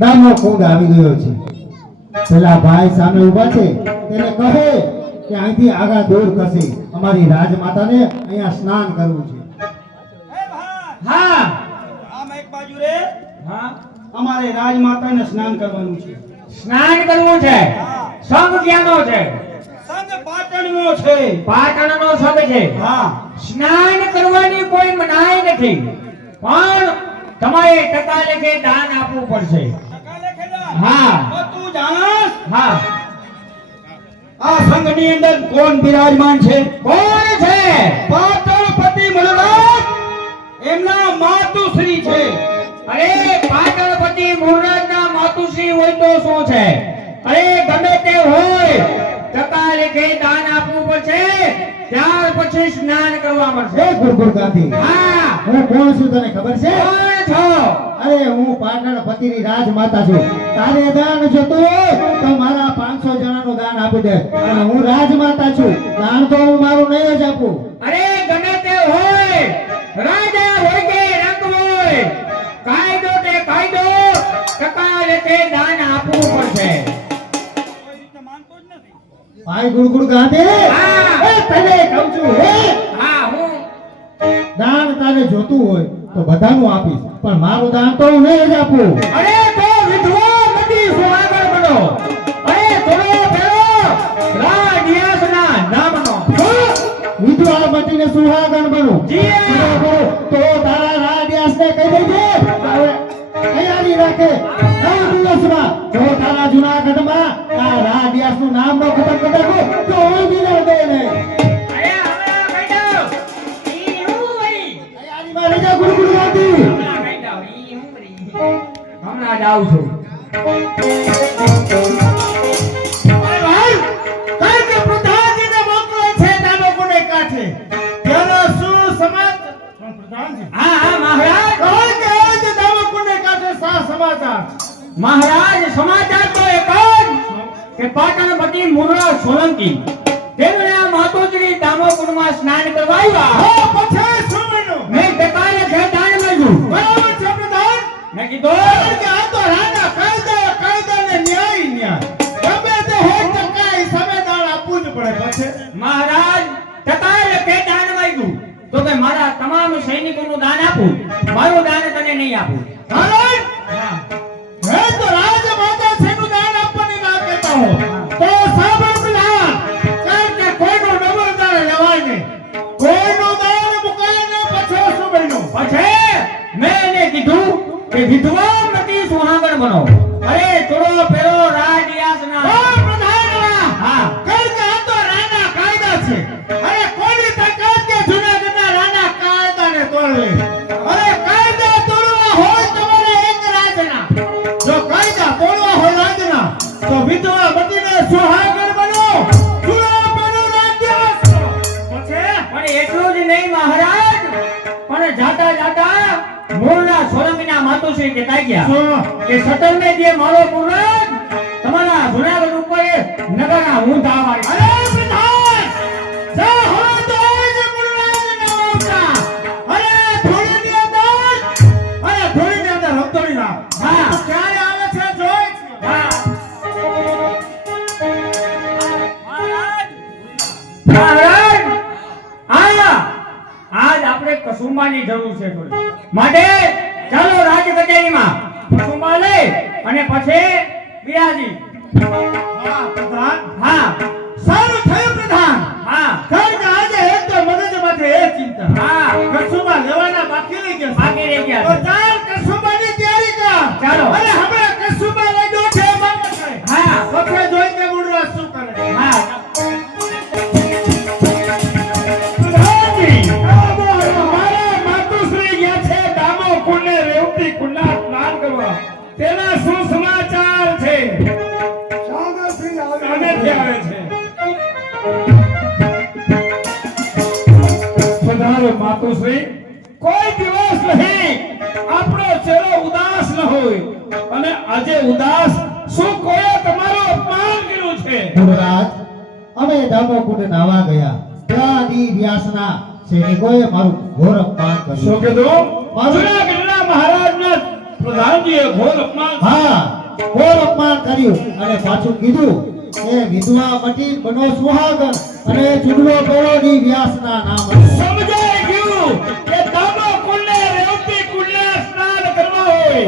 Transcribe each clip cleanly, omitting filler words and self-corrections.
દામો કુંડ આવી ગયો છે. પેલા ભાઈ સામે ઊભા છે તેને કહે કે અહીંથી આગા દૂર ખસી અમારી રાજમાતાને અહીંયા સ્નાન કરવું છે. હા આમ એક બાજુ રે. હા અમારે રાજમાતાને સ્નાન કરવાનું છે. સ્નાન કરવું છે. સંઘ ક્યાંનો છે? સંઘ પાટણનો છે. પાટણનો સંઘ છે. હા સ્નાન કરવાની કોઈ મનાઈ નથી, પણ તમારે ટકા લેખે દાન આપવું પડશે. ટકા લેખે દાન? હા તો તું જાણસ હા આ સંઘની અંદર કોણ બિરાજમાન છે? કોણ છે? પાટણપતિ મહારાજ એમના માતુશ્રી છે. અરે પાટણપતિ મુહૂર્તના માતુશ્રી હોય તો શું છે? અરે ગમે તે હોય, ટકા લેખે દાન આપવું પડશે, ત્યાર પછી સ્નાન કરવા મળશે. હે ગુરગુર ગાંધી, હા હું કોણ છું તને ખબર છે? કોણ છો? અરે હું પાટણપતિની રાજમાતા છું. તારે દાન જોતું હોય તો મારા 500 જણાનું દાન આપી દે. અને હું રાજમાતા છું, દાન તો હું મારું નહીં જ આપું. અરે ગમે તે હોય, રાજા હોય કે રંગ હોય, કાયદો તે કાયદો, ટકા લેખે દાન આપવું પડશે. કોઈ રીતે માનતો જ નથી. ભાઈ ગુરગુર ગાંધી, હા. એ તને કહું છું, હે હા હું દાન તારે જોતું હોય તો બધાનું આપીશ, પણ મારું દાન તો હું નહીં જ આપું. અરે તો વિધવા બધી સુહાગણ બનો. અરે થોડો પેલો રાજ્યાસના નામનો. વિધવા બનીને સુહાગણ બનું. જી હા. તો તારા રાજ્યાસને કહી દેજે હવે તૈયારી રાખે. 9 દિવસમાં જો તારા જૂનાગઢમાં આ રાજ્યાસનું નામ ન ખતમ કરી નાખો તો હું બિના દે નહીં. અરે હમણાં કહી દઉં. ઈ હું વળી. તૈયારીમાં રહેજા ગુરગુર ગાંધી. હમણાં કહી દઉં. ઈ હું વળી. હમણાં જ આવું છું. અરે ભાઈ, કઈ કે પ્રધાનજીને મોકલે છે દાનવોને કાંઠે. તેનો શું સમાચાર? પ્રધાનજી હા હા મહારાજ. કઈ કે આજે દાનવોને કાંઠે શા સમાચાર? મહારાજ સમાચાર તો એક જ કે પાટણપતિ મુહૂર્ત સોલંકી તેમણે આ માતોશ્રી દામોકુંડમાં સ્નાન કરવા આવ્યા. હો પછી શું બન્યું? મેં ટકા લેખે દાન મળ્યું. બરાબર છે પ્રધાન. મેં કીધું કારણ કે આ તો રાજા કાયદા ને ન્યાય. ગમે તે હોય ટકા હિસાબે દાન આપવું જ પડે. પછી મહારાજ ટકા લેખે દાન મળ્યું તો કે મારા તમામ સૈનિકોનું દાન આપું, મારું દાન તને નહીં આપું. કારણ હા. હે તો રાજમાતા છેનું દાન આપવાની ના કહેતા હો તો સાંભળ પ્રધાન, કારણ કે કોઈનું ડબલ દાન લેવાય નહીં, કોઈનું દાન મુકાય નહીં. પછી શું બન્યું? પછી મેં એને કીધું કે વિધવા નથી સુહાગણ બનો. અરે થોડો પેલો રાજ્યાસના. ઓ પ્રધાન, હા કારણ કે આ તો રાણા કાયદા છે. અરે કોઈની તાકાત કે જૂનાગઢના રાણા કાયદાને તોડે. અરે કાયદા તોડવા હોય તમારે એક રાજના, જો કાયદા તોડવા હોય રાજના તો વિધવા બનીને સુહાગણ બનો, જૂના બનો રાજ્યાસ. પછી પણ એટલું જ નહીં મહારાજ, પણ જાતા જાતા મૂળના સોલંકીના માતુશ્રી કહેતા ગયા શું? કે સતરને જે મારો મુહૂર્ત તમારા જૂનાગઢ ઉપર નગરના ઊંધ આવવાની. અરે પ્રધાન, જા હોય તો જ મુરરાજના આવતા. અરે ધોળીની અંદર રમતોડી નાખ. હા. તો ક્યારે આવે છે જોઈ છે. હા. મહારાજ આજ આપણે કસુંબાની જરૂર છે થોડી. માટે ચાલો રાજ કચેરીમાં કસુંબા લઈ અને પછી બિરાજી. હા પ્રધાન, હા સારું થયું પ્રધાન. હા કારણ કે આજે એક તો મગજમાંથી એક ચિંતા. હા કસુંબા લેવાના બાકી રહી ગયા છે. બાકી રહી ગયા તો છે. ચાલ કસુંબાની તૈયારી કર. ચાલો. અરે હમણાં કસુંબા લઈ દો છે મામા સાહેબ. હા પછી જોઈ કે મુરરા શું કરે. હા પ્રધાનજી, મારા માતુશ્રી ગયા છે દામોકુંડે રેવતી કુંડના સ્નાન કરવા. તેના શું સમાચાર છે? સાગરથી આવે છે. ચહેરો ઉદાસ ન હોય. અને આજે ઉદાસ શું કોઈએ તમારું અપમાન કર્યું છે? ધુરાજ, અમે દામોકુંડ નાવા ગયા ત્યાં દી વ્યાસના સૈનિકોએ મારું ઘોર અપમાન શું કર્યું. કીધું? મારું- જૂનાગઢના મહારાજના પ્રધાનજીએ ઘોર અપમાન. હા, ઘોર અપમાન કર્યું અને પાછું કીધું કે વિધવા મટી બનો સુહાગણ અને ચૂડલો કરો દી વ્યાસના નામ. સમજાઈ ગયું કે દામોકુંડને રેવતી કુંડને સ્નાન કરવા હોય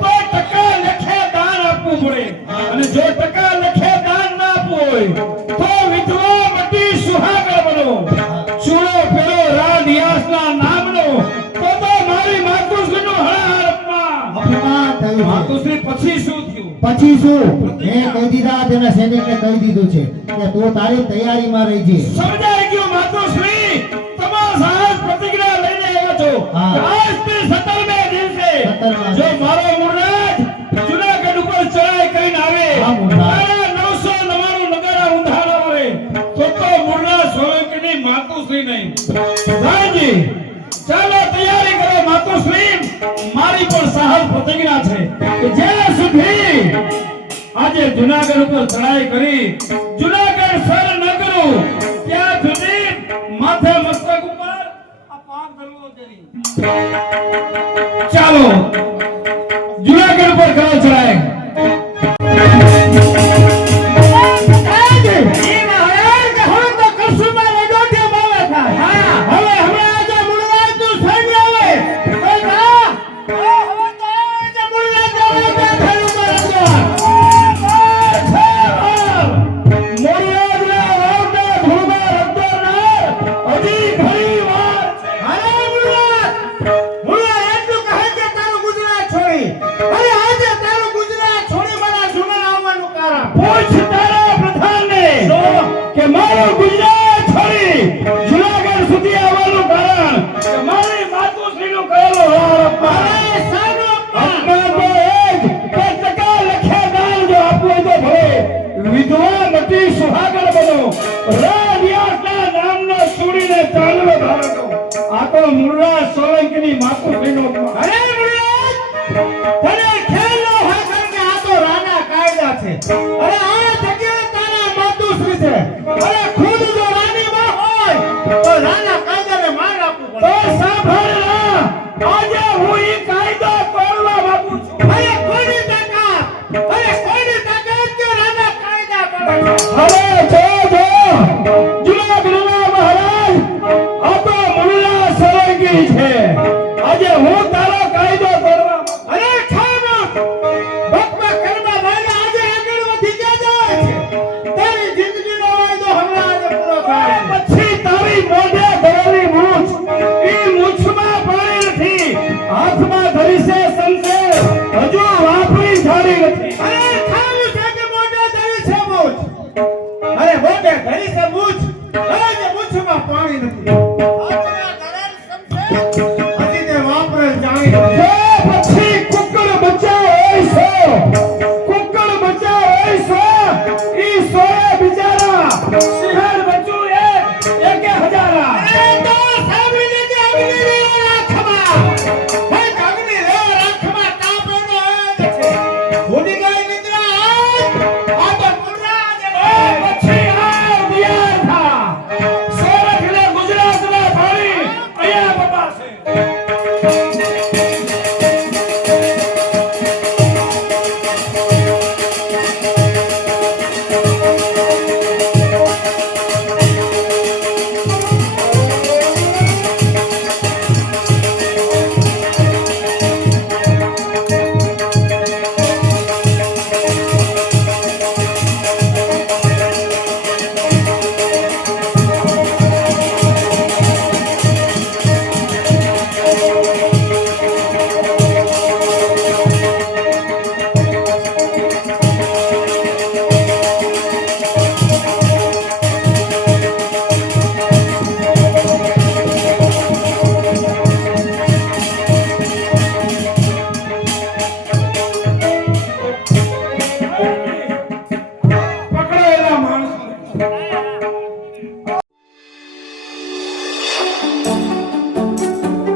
તો ટકા લખે દાન આપવું પડે. અને જો ટકા લખે દાન ના આપવું હોય તો વિધવા મટી સુહાગણ બનો. ચૂડો ફેરો રાજ યાસના નામનો તો મારી માતુશ્રીનું હળહળ અપમાન. અપમાન થયું છે. માતુશ્રી પછી શું થયું? પછી શું? મેં કહી દીધા તેના સૈનિકને કહી દીધું છે કે તું તારી તૈયારીમાં રહેજે. સમજાઈ ગયું માતુશ્રી. તમારા સાહસ પ્રતિજ્ઞા લઈને આવ્યા છો. હા. આજથી 17મે દિવસે 17મા જો મારો મૂળરાજ જૂનાગઢ ઉપર ચડાઈ કરીને આવે હા, મૂળરાજ. અને 999 નગારા ઊંધા ન વળે તો મૂળરાજ સોલંકીની માતુશ્રી નહીં. ભાઈજી, ચાલો તૈયારી કરો માતુશ્રી. મારી પણ સાહસ પ્રતિજ્ઞા છે કે જ્યાં સુધી આજે જૂનાગઢ ઉપર ચડાઈ કરી જૂનાગઢ સર ન કરું ત્યાં સુધી માથે મસ્તક ઉપર આ પાક ધરવો નહીં. ચાલો જૂનાગઢ ઉપર કરો ચડાઈ. પૂછ તારા પ્રધાનને કે મારો ગુજરાત છોડી જૂનાગઢ સુધી આવવાનું કારણ કે મારી માતુશ્રીનું કહેલું અપમાન તો એ જ કે ટકા લખે દાન જો આપવું તો ભલે વિધવા મટી સુહાગણ બનો. રાજ યાસના નામનો છોડીને ચાંદલો ધારણ કરો. આ તો મૂળરાજ સોલંકીની માતુશ્રીનો અપમાન. અરે મુરલીધર, તને ખ્યાલ ન હોય કારણ કે આ તો રાણા કાયદા છે. અરે આ જગ્યાએ તારા માતુશ્રી છે. અરે ખુદ જો રાણીમાં હોય તો રાણા કાયદાને માન આપવું તો પડે. સાંભળના, આજે હું ઈ કાયદો તોડવા માંગુ છું. અરે કોની તાકાત કે રાણા કાયદા તોડે છે? હવે જો જૂનાગઢના મહારાજ આ તો મૂળરાજ સોલંકી છે. આજે હું તારો કાયદો તોડવા માંગુ. અરે ખામોશ! બકબક કરવા વાળા આજે આગળ વધી ક્યાં જાય છે? તારી જિંદગીનો વાયદો હમણાં આજે પૂરો થાય છે. પછી તારી મોઢે ધરેલી મૂછ ઈ મૂછમાં પાણી નથી. હાથમાં ધરી છે સંદેશ હજુ વાપરી જાડી નથી. અરે ખાવું છે કે મોઢે ધરી છે મૂછ? અરે મોઢે ધરી છે મૂછ